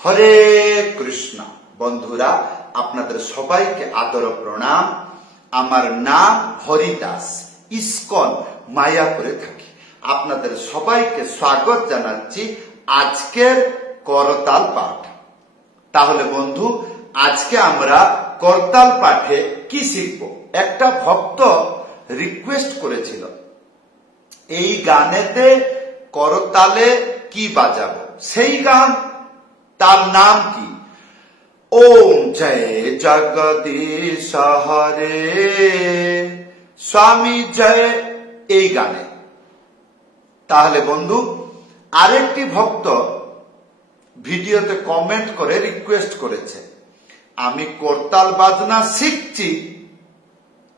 হরে কৃষ্ণ। বন্ধুরা, আপনাদের সবাইকে আদর প্রণাম। আমার নাম হরিদাস, ইস্কন মায়াপুরে থাকি। আপনাদের সবাইকে স্বাগত জানাচ্ছি আজকের করতাল পাঠ। তাহলে বন্ধু, আজকে আমরা করতাল পাঠে কি শিখব? একটা ভক্ত রিকোয়েস্ট করেছিল এই গানেতে করতালে কি বাজাবো, সেই গান, তার নাম কি? ওম জয় জগদীশ হরে স্বামী জয়, এই গানে। তাহলে বন্ধু, আরেকটি ভক্ত ভিডিওতে কমেন্ট করে রিকোয়েস্ট করেছে আমি করতাল বাজনা শিখছি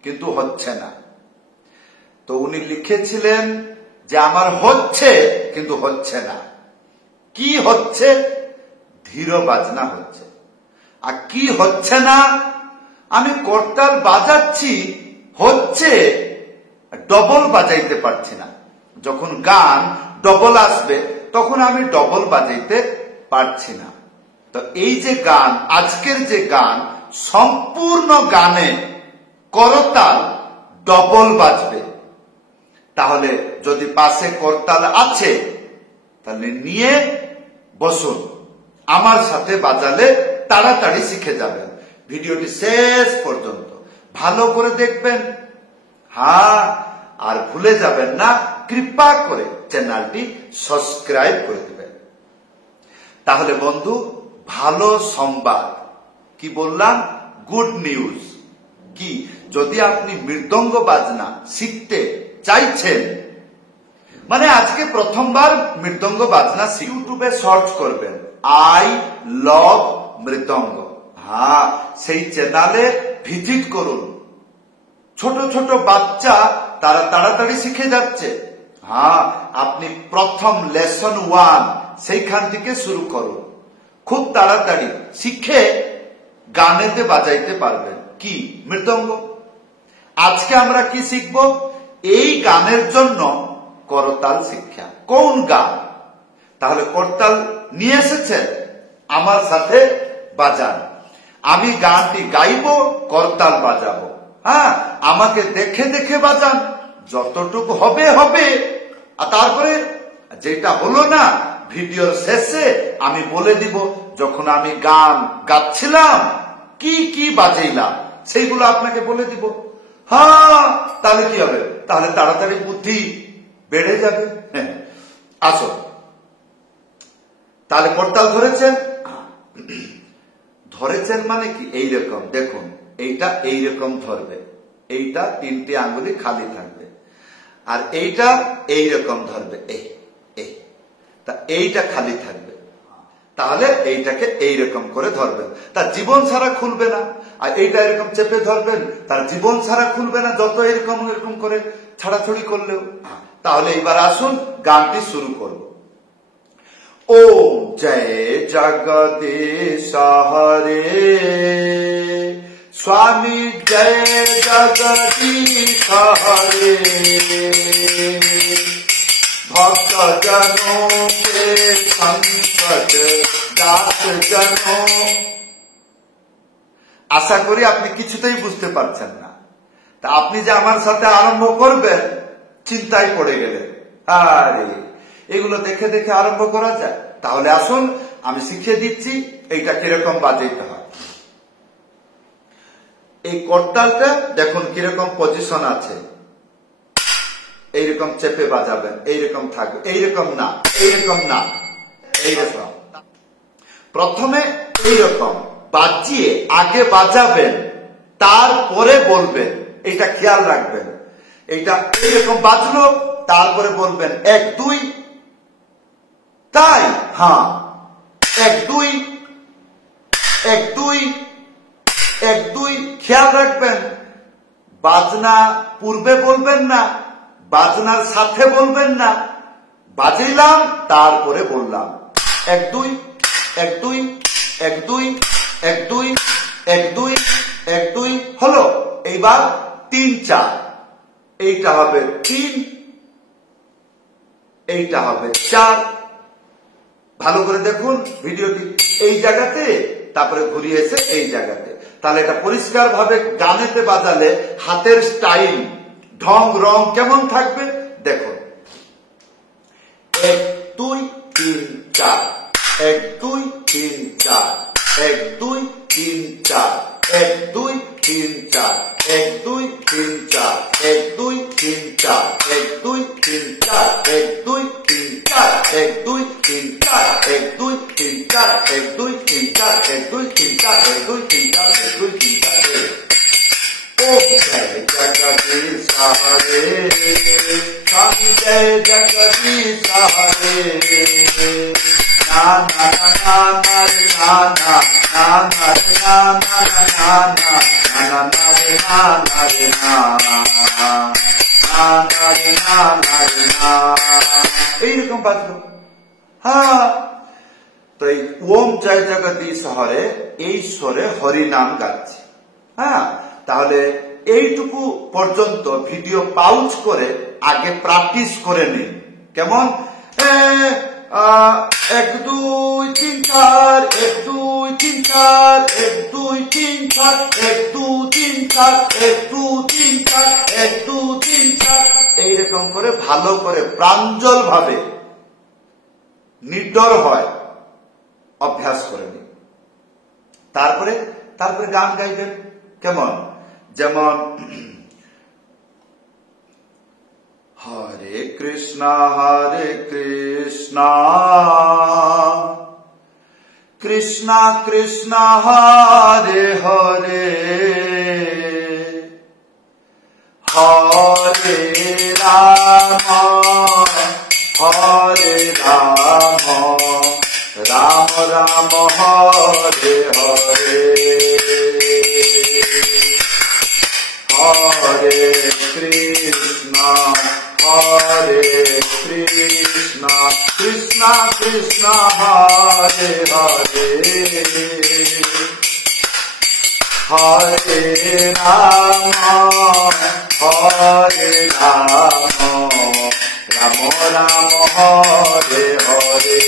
কিন্তু হচ্ছে না। তো উনি লিখেছিলেন যে আমার হচ্ছে কিন্তু হচ্ছে না। কি হচ্ছে? ধীর বাজনা হচ্ছে। আর কি হচ্ছে না? আমি করতাল বাজাচ্ছি, হচ্ছে ডবল বাজাইতে পারছি না। যখন গান ডবল আসবে তখন আমি ডবল বাজাইতে পারছি না। তো এই যে গান, আজকের যে গান, সম্পূর্ণ গানে করতাল ডবল বাজবে। তাহলে যদি পাশে করতাল আছে তাহলে নিয়ে বসুন, আমার সাথে বাজালে তাড়াতাড়ি শিখে যাবেন। ভিডিওটি শেষ পর্যন্ত ভালো করে দেখবেন। হ্যাঁ, আর ভুলে যাবেন না, কৃপা করে চ্যানেলটি সাবস্ক্রাইব করে দেবেন। তাহলে বন্ধু, ভালো সংবাদ কি বললাম? গুড নিউজ কি? যদি আপনি মৃদঙ্গ বাজনা শিখতে চাইছেন, মানে আজকে প্রথমবার মৃদঙ্গ বাজনা ইউটিউবে সার্চ করবেন আই লাভ মৃদঙ্গ। হ্যাঁ, সেই চ্যানেলে ভিজিট করুন। ছোট ছোট বাচ্চা তারা তাড়াতাড়ি শিখে যাচ্ছে। হ্যাঁ, আপনি প্রথম লেসন 1 সেইখান থেকে শুরু করুন। খুব তাড়াতাড়ি শিখে গানেতে বাজাইতে পারবেন। কি? মৃদঙ্গ। আজকে আমরা কি শিখব? এই গানের জন্য করতাল শিক্ষা। কোন গান? তাহলে করতাল নিয়ে এসেছেন, আমার সাথে বাজান। আমি গানটি গাইব, করতাল বাজাবো। হ্যাঁ, আমাকে দেখে দেখে বাজান, যতটুকু হবে হবে। আর তারপরে যেটা হলো না, ভিডিওর শেষে আমি বলে দিব যখন আমি গান গাচ্ছিলাম কি কি বাজাইলাম, সেইগুলো আপনাকে বলে দিব। হ্যাঁ, তাহলে কি হবে? তাহলে তাড়াতাড়ি বুদ্ধি বেড়ে যাবে। আসো, তাহলে করতাল ধরেছেন? ধরেছেন মানে কি? এইরকম দেখুন, এইটা এইরকম ধরবে, এইটা 3টি আঙ্গুলি খালি থাকবে, আর এইটা এইরকম ধরবে, এই এই তা এইটা খালি থাকবে। তাহলে এইটাকে এইরকম করে ধরবেন, তার জীবন ছাড়া খুলবে না। আর এইটা এরকম চেপে ধরবেন, তার জীবন ছাড়া খুলবে না, যত এরকম এরকম করে ছাড়াছড়ি করলেও। তাহলে এবার আসুন গানটি শুরু করব। ওম জয় জগদীশ হরে স্বামী জয় জগদীশ হরে ভক্ত জনো কে সংকট দাস জনো। আশা করি আপনি কিছুতেই বুঝতে পারছেন না। তা আপনি যে আমার সাথে আরম্ভ করবেন, চিন্তায় পড়ে গেলেন। আরে, এগুলো দেখে দেখে আরম্ভ করা যায়? তাহলে আসুন আমি শিখিয়ে দিচ্ছি এইটা কিরকম বাজাইতে হয়। এই করতালটা দেখুন কিরকম পজিশন আছে। এইরকম চেপে বাজাবেন, এইরকম থাকবে, এইরকম না, এইরকম না, এইরকম। প্রথমে এইরকম বাজিয়ে আগে বাজাবেন, তারপরে বলবেন। এটা খেয়াল রাখবেন। এইটা এইরকম বাজলো, তারপরে বলবেন 1 2। তাই? হ্যাঁ, 1 2 1 2 1 2 খেয়াল রাখবেন। বাজনা পূর্বে বলবেন না, বাজনার সাথে বলবেন না। বাজাইলাম, তারপরে বললাম 1 2 1 2 1 2 1 2 1 2 1 2 হলো। এইবার 3 4, এইটা হবে 3, এইটা হবে 4, ভালো করে দেখুন ভিডিওটি, এই জায়গাতে তারপরে ঘুরিয়ে এসে এই জায়গাতে, তাহলে এটা পরিষ্কার ভাবে গানেতে বাজালে হাতের স্টাইল ঢং রং কেমন থাকবে দেখুন। 1 2 3 4, 1 2 3 4, 1 2 3 4, 1 2 3 4, 1 2 3 4, 1 2 3 4, 1 2 3 4, 1 2 3 4, 1 2 3 4, 1 2 3 4, 1 2 3 4, 1 2 3 4, 1 2 3 4, 1 2 3 4। ओम जय जगदीश हरे, स्वामी जय जगदीश हरे, ना ना ना ना ना ना ना ना ना ना ना ना ना, এইরকম বাজলো। হ্যাঁ, তো এই ওম জয় জগদীশ হরে এই স্বরে হরি নাম গাচ্ছে। হ্যাঁ, তাহলে এইটুকু পর্যন্ত ভিডিও পাউজ করে আগে প্র্যাকটিস করে নিন। কেমন? 1 2 3 4, 1 2 3 4, 1 2 3 4, 1 2 3 4, 1 2 3 4, 1 2 3 4, এইরকম করে ভালো করে প্রাঞ্জল ভাবে নিডর হয় অভ্যাস করে নিন। তারপরে গান গাইবেন। কেমন? যেমন হরে কৃষ্ণ কৃষ্ণ কৃষ্ণ হরে হরে, হরে রাম রাম রাম হরে হরে, হরে কৃষ্ণ কৃষ্ণ কৃষ্ণ হরে হরে, হরে রাম রাম রাম হরে হরে,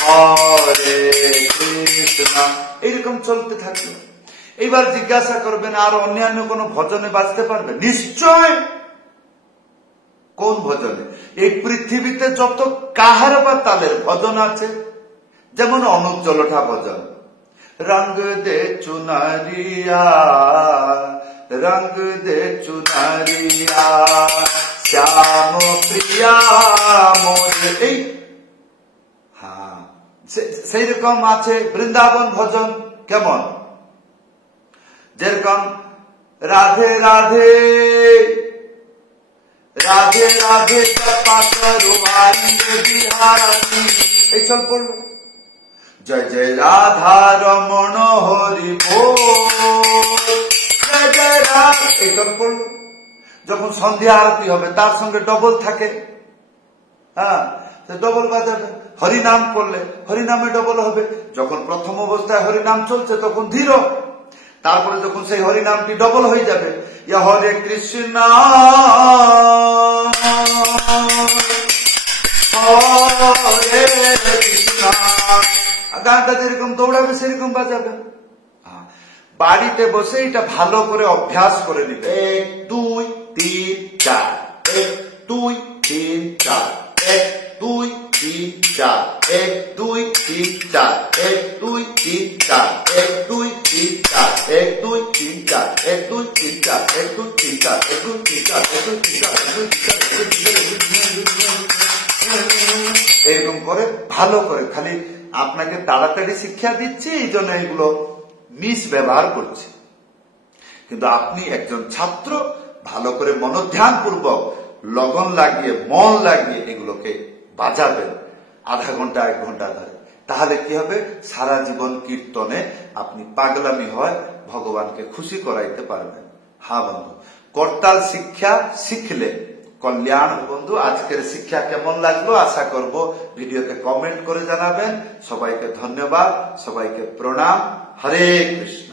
হরে কৃষ্ণ, এইরকম চলতে থাকবে। এইবার জিজ্ঞাসা করবেন আর অন্যান্য কোন ভজনে বাজতে পারবে? নিশ্চয়। কোন ভজনে? এই পৃথিবীতে যত কাহার বা তালের ভজন আছে, যেমন অনুপ জলোঠা ভজন, রঙ দে চুনারিয়া রঙ দে চুনারিয়া শ্যাম প্রিয়া মোরে, এই হ্যাঁ সেই রকম আছে বৃন্দাবন ভজন। কেমন? যেরকম রাধে রাধে রাধে রাধে জপা করো আনন্দ বিহারী, এই সব পড়লো। জয় জয় রাধা রমণ হরি বল, জয় জয় রাধা, এই সব পড়লো। যখন সন্ধ্যা আরতি হবে তার সঙ্গে ডবল থাকে, হ্যাঁ ডবল বাজাবে। হরিনাম করলে হরিনামে ডবল হবে। যখন প্রথম অবস্থায় হরিনাম চলছে তখন ধীর, তারপরে যখন সেই হরিনামটি ডবল হয়ে যাবে, ইয়া হরে কৃষ্ণ হরে কৃষ্ণ, গানটা যেরকম দৌড়াবে সেরকম বাজাবে। বাড়িতে বসে এটা ভালো করে অভ্যাস করে নিবে। 1 2 3 4, 1 2 3 4, 1 2 3 4, 1 2 3 4, 1 2 3 4, 1 2 3 4, 1 2 3 4, 1 2 3 4, 1 2 3 4, 1 2 3 4, 1 2 3 4, 1 2 3 4, এরকম করে ভালো করে, খালি আপনাকে তাড়াতাড়ি শিক্ষা দিচ্ছি এই জন্য এগুলো মিস ব্যবহার করছে, কিন্তু আপনি একজন ছাত্র, ভালো করে মনোধ্যান পূর্বক লগন লাগিয়ে মন লাগিয়ে এগুলোকে বাজাবেন আধা ঘন্টা 1 ঘন্টা ধরে, তাহলে কি হবে? সারা জীবন কীর্তনে আপনি পাগলামি হয় ভগবানকে খুশি করাইতে পারবেন। হ্যাঁ বন্ধু, করতাল শিক্ষা শিখলে কল্যাণ। বন্ধু, আজকের শিক্ষা কেমন লাগলো আশা করব ভিডিওতে কমেন্ট করে জানাবেন। সবাইকে ধন্যবাদ, সবাইকে প্রণাম। হরে কৃষ্ণ।